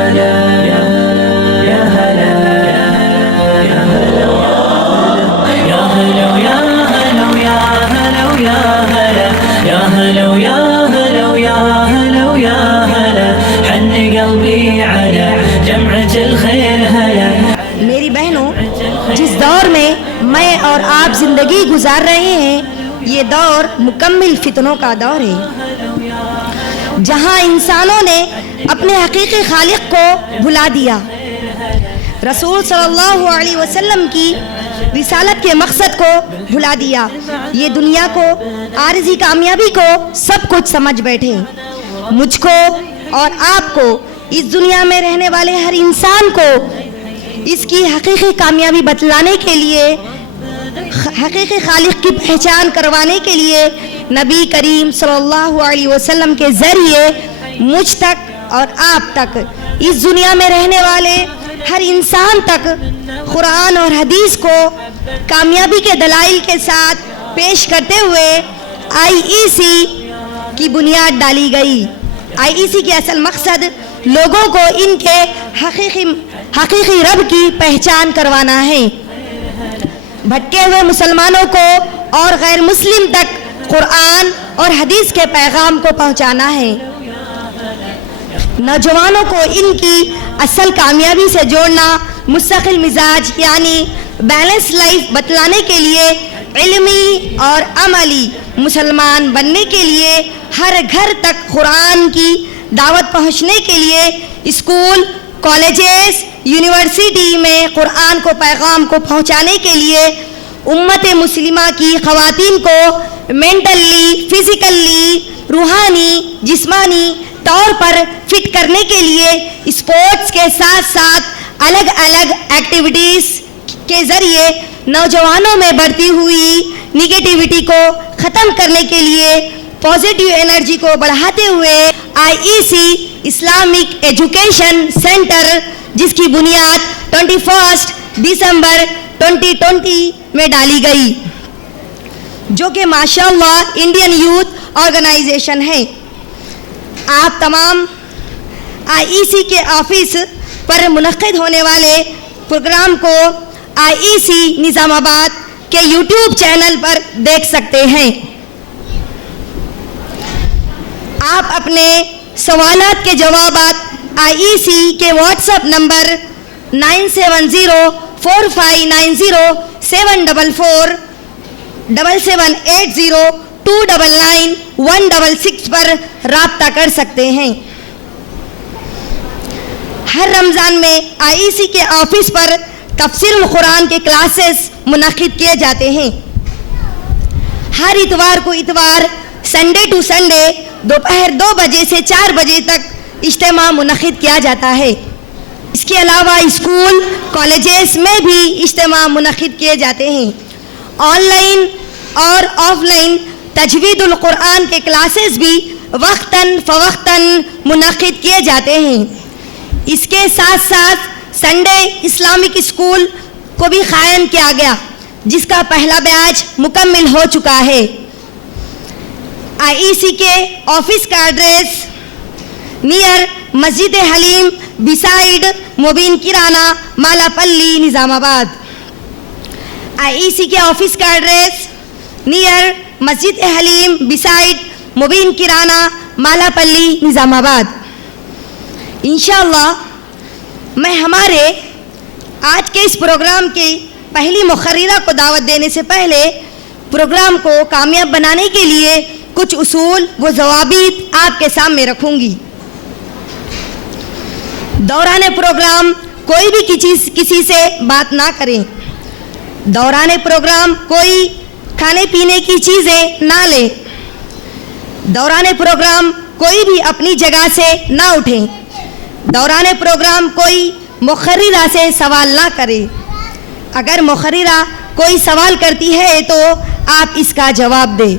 هلا يا هلا يا هلا يا هلا يا هلا يا هلا يا هلا يا هلا يا هلا يا هلا يا هلا حن قلبي على جمعة الخير هلا. میری بہنوں، جس دور میں میں اور آپ زندگی گزار رہے ہیں یہ دور مکمل فتنوں کا دور ہے، جہاں انسانوں نے اپنے حقیقی خالق کو بھلا دیا، رسول صلی اللہ علیہ وسلم کی رسالت کے مقصد کو بھلا دیا، یہ دنیا کو، عارضی کامیابی کو سب کچھ سمجھ بیٹھے۔ مجھ کو اور آپ کو، اس دنیا میں رہنے والے ہر انسان کو اس کی حقیقی کامیابی بتلانے کے لیے، حقیقی خالق کی پہچان کروانے کے لیے نبی کریم صلی اللہ علیہ وسلم کے ذریعے مجھ تک اور آپ تک، اس دنیا میں رہنے والے ہر انسان تک قرآن اور حدیث کو کامیابی کے دلائل کے ساتھ پیش کرتے ہوئے IEC کی بنیاد ڈالی گئی۔ IEC کے اصل مقصد لوگوں کو ان کے حقیقی رب کی پہچان کروانا ہے، بھٹکے ہوئے مسلمانوں کو اور غیر مسلم تک قرآن اور حدیث کے پیغام کو پہنچانا ہے، نوجوانوں کو ان کی اصل کامیابی سے جوڑنا، مستقل مزاج یعنی بیلنس لائف بتلانے کے لیے، علمی اور عملی مسلمان بننے کے لیے، ہر گھر تک قرآن کی دعوت پہنچنے کے لیے، اسکول، کالجز، یونیورسٹی میں قرآن کو پیغام کو پہنچانے کے لیے، امت مسلمہ کی خواتین کو مینٹلی، فزیکلی، روحانی، جسمانی طور پر فٹ کرنے کے لیے اسپورٹس کے ساتھ ساتھ الگ الگ ایکٹیویٹیز کے ذریعے نوجوانوں میں بڑھتی ہوئی نگیٹیوٹی کو ختم کرنے کے لیے، پازیٹیو انرجی کو بڑھاتے ہوئے IEC اسلامک ایجوکیشن سینٹر، جس کی بنیاد 21 دسمبر 2020 میں ڈالی گئی، جو کہ ماشاءاللہ انڈین یوتھ آرگنائزیشن ہے۔ آپ تمام IEC کے آفس پر منعقد ہونے والے پروگرام کو IEC نظام آباد کے YouTube چینل پر دیکھ سکتے ہیں۔ آپ اپنے سوالات کے جوابات IEC کے واٹس ایپ نمبر 9704590744 7780299166 پر رابطہ کر سکتے ہیں۔ ہر رمضان میں IEC کے آفس پر تفسیر القرآن کے کلاسز منعقد کیے جاتے ہیں۔ ہر اتوار کو سنڈے ٹو سنڈے دوپہر 2 بجے سے 4 بجے تک اجتماع منعقد کیا جاتا ہے۔ اس کے علاوہ اسکول، کالجز میں بھی اجتماع منعقد کیے جاتے ہیں۔ آن لائن اور آف لائن تجوید القرآن کے کلاسز بھی وقتاً فوقتاً منعقد کیے جاتے ہیں۔ اس کے ساتھ ساتھ سنڈے اسلامک اسکول کو بھی قائم کیا گیا، جس کا پہلا بیچ مکمل ہو چکا ہے۔ IEC کے آفس کا ایڈریس نیئر مسجد حلیم بسائڈ مبین کرانہ مالاپلی نظام آباد۔ IEC کے آفس کا ایڈریس نیئر مسجد حلیم بسائڈ مبین کرانہ مالاپلی نظام آباد۔ انشاءاللہ میں ہمارے آج کے اس پروگرام کی پہلی مقررہ کو دعوت دینے سے پہلے پروگرام کو کامیاب بنانے کے لیے کچھ اصول و ضوابط آپ کے سامنے رکھوں گی۔ دوران پروگرام کوئی بھی کسی سے بات نہ کریں۔ دوران پروگرام کوئی کھانے پینے کی چیزیں نہ لیں۔ دوران پروگرام کوئی بھی اپنی جگہ سے نہ اٹھیں۔ دوران پروگرام کوئی مقررہ سے سوال نہ کرے۔ اگر مقررہ کوئی سوال کرتی ہے تو آپ اس کا جواب دیں۔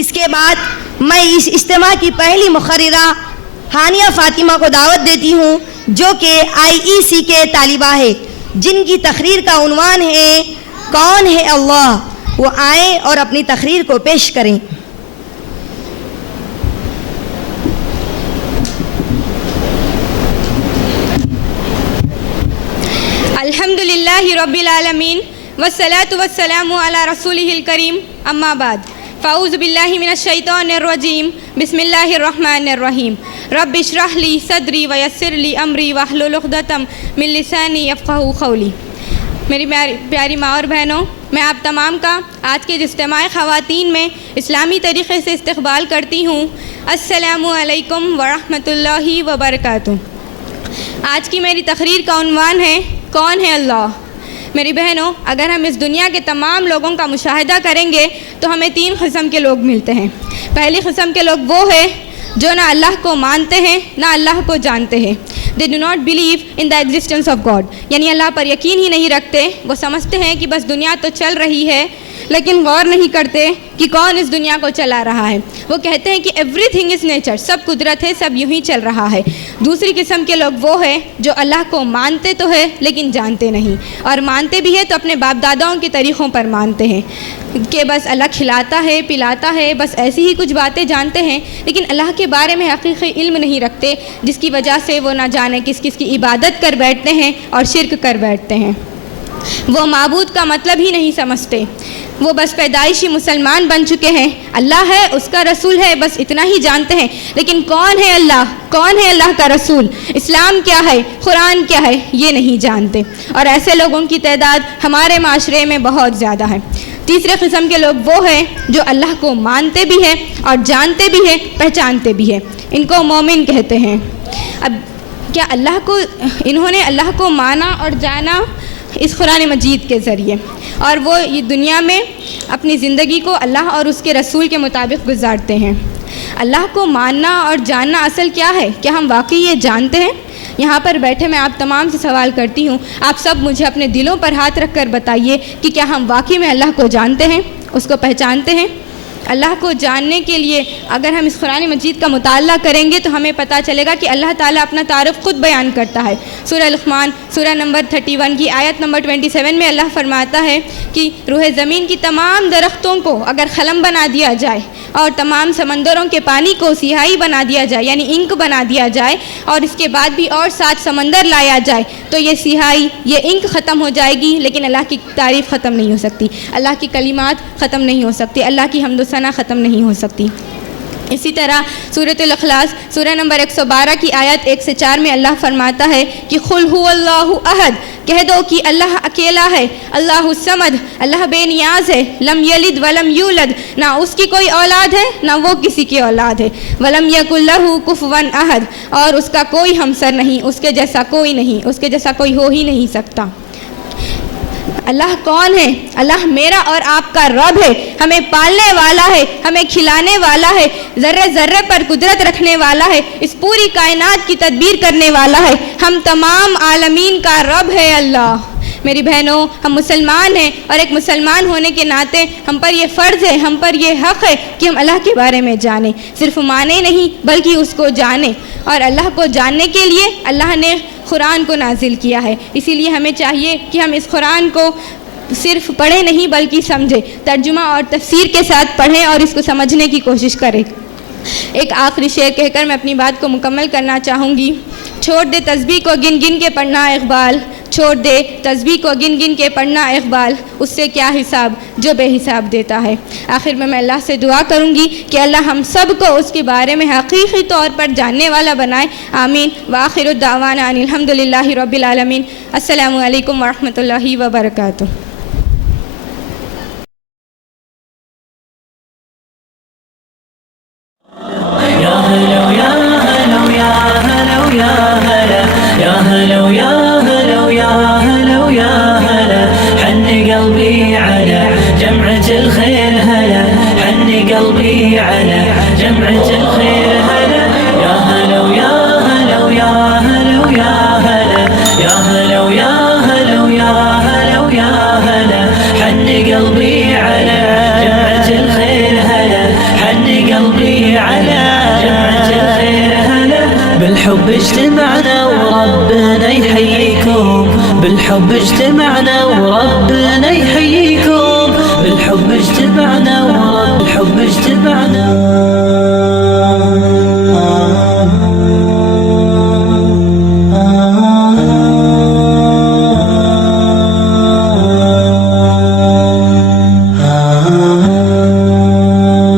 اس کے بعد میں اس اجتماع کی پہلی مقررہ ہانیہ فاطمہ کو دعوت دیتی ہوں، جو کہ IEC کے طالبہ ہے، جن کی تقریر کا عنوان ہے کون ہے اللہ۔ وہ آئیں اور اپنی تقریر کو پیش کریں۔ للہ رب العالمین والصلاۃ والسلام علی رسولہ الکریم اما بعد فاعوذ باللہ من الشیطان الرجیم بسم اللہ الرحمن الرحیم رب اشرح لی صدری ویسر لی امری واحلل عقدۃ من لسانی یفقہوا قولی۔ میری پیاری ماں اور بہنوں، میں آپ تمام کا آج کے اجتماع خواتین میں اسلامی طریقے سے استقبال کرتی ہوں۔ السلام علیکم ورحمۃ اللہ وبرکاتہ۔ آج کی میری تقریر کا عنوان ہے کون ہے اللہ؟ میری بہنوں، اگر ہم اس دنیا کے تمام لوگوں کا مشاہدہ کریں گے تو ہمیں 3 قسم کے لوگ ملتے ہیں۔ پہلی قسم کے لوگ وہ ہیں جو نہ اللہ کو مانتے ہیں نہ اللہ کو جانتے ہیں۔ They do not believe in the existence of God، یعنی اللہ پر یقین ہی نہیں رکھتے۔ وہ سمجھتے ہیں کہ بس دنیا تو چل رہی ہے لیکن غور نہیں کرتے کہ کون اس دنیا کو چلا رہا ہے۔ وہ کہتے ہیں کہ ایوری تھنگ از نیچر، سب قدرت ہے، سب یوں ہی چل رہا ہے۔ دوسری قسم کے لوگ وہ ہیں جو اللہ کو مانتے تو ہے لیکن جانتے نہیں، اور مانتے بھی ہے تو اپنے باپ داداؤں کے طریقوں پر مانتے ہیں کہ بس اللہ کھلاتا ہے پلاتا ہے، بس ایسی ہی کچھ باتیں جانتے ہیں لیکن اللہ کے بارے میں حقیقی علم نہیں رکھتے، جس کی وجہ سے وہ نہ جانے کس کس کی عبادت کر بیٹھتے ہیں اور شرک کر بیٹھتے ہیں۔ وہ معبود کا مطلب ہی نہیں سمجھتے، وہ بس پیدائشی مسلمان بن چکے ہیں۔ اللہ ہے، اس کا رسول ہے، بس اتنا ہی جانتے ہیں، لیکن کون ہے اللہ، کون ہے اللہ کا رسول، اسلام کیا ہے، قرآن کیا ہے، یہ نہیں جانتے۔ اور ایسے لوگوں کی تعداد ہمارے معاشرے میں بہت زیادہ ہے۔ تیسرے قسم کے لوگ وہ ہیں جو اللہ کو مانتے بھی ہیں اور جانتے بھی ہیں، پہچانتے بھی ہیں، ان کو مومن کہتے ہیں۔ اب کیا انہوں نے اللہ کو مانا اور جانا اس قرآن مجید کے ذریعے، اور وہ یہ دنیا میں اپنی زندگی کو اللہ اور اس کے رسول کے مطابق گزارتے ہیں۔ اللہ کو ماننا اور جاننا اصل کیا ہے؟ کیا ہم واقعی یہ جانتے ہیں؟ یہاں پر بیٹھے میں آپ تمام سے سوال کرتی ہوں، آپ سب مجھے اپنے دلوں پر ہاتھ رکھ کر بتائیے کہ کیا ہم واقعی میں اللہ کو جانتے ہیں، اس کو پہچانتے ہیں؟ اللہ کو جاننے کے لیے اگر ہم اس قرآن مجید کا مطالعہ کریں گے تو ہمیں پتہ چلے گا کہ اللہ تعالیٰ اپنا تعارف خود بیان کرتا ہے۔ سورہ لقمان سورہ نمبر 31 کی آیت نمبر 27 میں اللہ فرماتا ہے کہ روح زمین کی تمام درختوں کو اگر قلم بنا دیا جائے اور تمام سمندروں کے پانی کو سیاہی بنا دیا جائے، یعنی انک بنا دیا جائے، اور اس کے بعد بھی اور 7 سمندر لایا جائے تو یہ سیاہی، یہ انک ختم ہو جائے گی، لیکن اللہ کی تعریف ختم نہیں ہو سکتی، اللہ کی کلمات ختم نہیں ہو سکتی، اللہ کی حمد و ثنا ختم نہیں ہو سکتی۔ اسی طرح سورۃ الاخلاص سورہ نمبر 112 کی آیت 1 سے 4 میں اللہ فرماتا ہے کہ قل هو اللہ احد، کہہ دو کہ اللہ اکیلا ہے، اللہ الصمد، اللہ بے نیاز ہے، لم یلد ولم یولد، نہ اس کی کوئی اولاد ہے نہ وہ کسی کی اولاد ہے، ولم یکن لہ کفوا احد، اور اس کا کوئی ہمسر نہیں، اس کے جیسا کوئی نہیں، اس کے جیسا کوئی ہو ہی نہیں سکتا۔ اللہ کون ہے؟ اللہ میرا اور آپ کا رب ہے، ہمیں پالنے والا ہے، ہمیں کھلانے والا ہے، ذرے ذرے پر قدرت رکھنے والا ہے، اس پوری کائنات کی تدبیر کرنے والا ہے، ہم تمام عالمین کا رب ہے اللہ۔ میری بہنوں، ہم مسلمان ہیں اور ایک مسلمان ہونے کے ناطے ہم پر یہ فرض ہے، ہم پر یہ حق ہے کہ ہم اللہ کے بارے میں جانیں، صرف مانیں نہیں بلکہ اس کو جانیں، اور اللہ کو جاننے کے لیے اللہ نے قرآن کو نازل کیا ہے۔ اسی لیے ہمیں چاہیے کہ ہم اس قرآن کو صرف پڑھیں نہیں بلکہ سمجھیں، ترجمہ اور تفسیر کے ساتھ پڑھیں اور اس کو سمجھنے کی کوشش کریں۔ ایک آخری شعر کہہ کر میں اپنی بات کو مکمل کرنا چاہوں گی۔ چھوڑ دے تسبیح کو گن گن کے پڑھنا اقبال، چھوڑ دے تسبیح کو گن گن کے پڑھنا اقبال، اس سے کیا حساب جو بے حساب دیتا ہے۔ آخر میں اللہ سے دعا کروں گی کہ اللہ ہم سب کو اس کے بارے میں حقیقی طور پر جاننے والا بنائے، آمین۔ وآخر الدعوانا ان الحمدللہ رب العالمین۔ السلام علیکم ورحمۃ اللہ وبرکاتہ۔ قلبي على جمعة الخير هلا، حن قلبي على جمعة الخير هلا، يا هلا ويا هلا ويا هلا ويا هلا، يا هلا ويا هلا ويا هلا ويا هلا، حن قلبي على جمعة الخير هلا، حن قلبي على جمعة الخير هلا، بالحب اجتمعنا وربنا يحييكم، بالحب اجتمعنا وربنا يحييكم، بالحب اجتمعنا ورب الحب اجتمعنا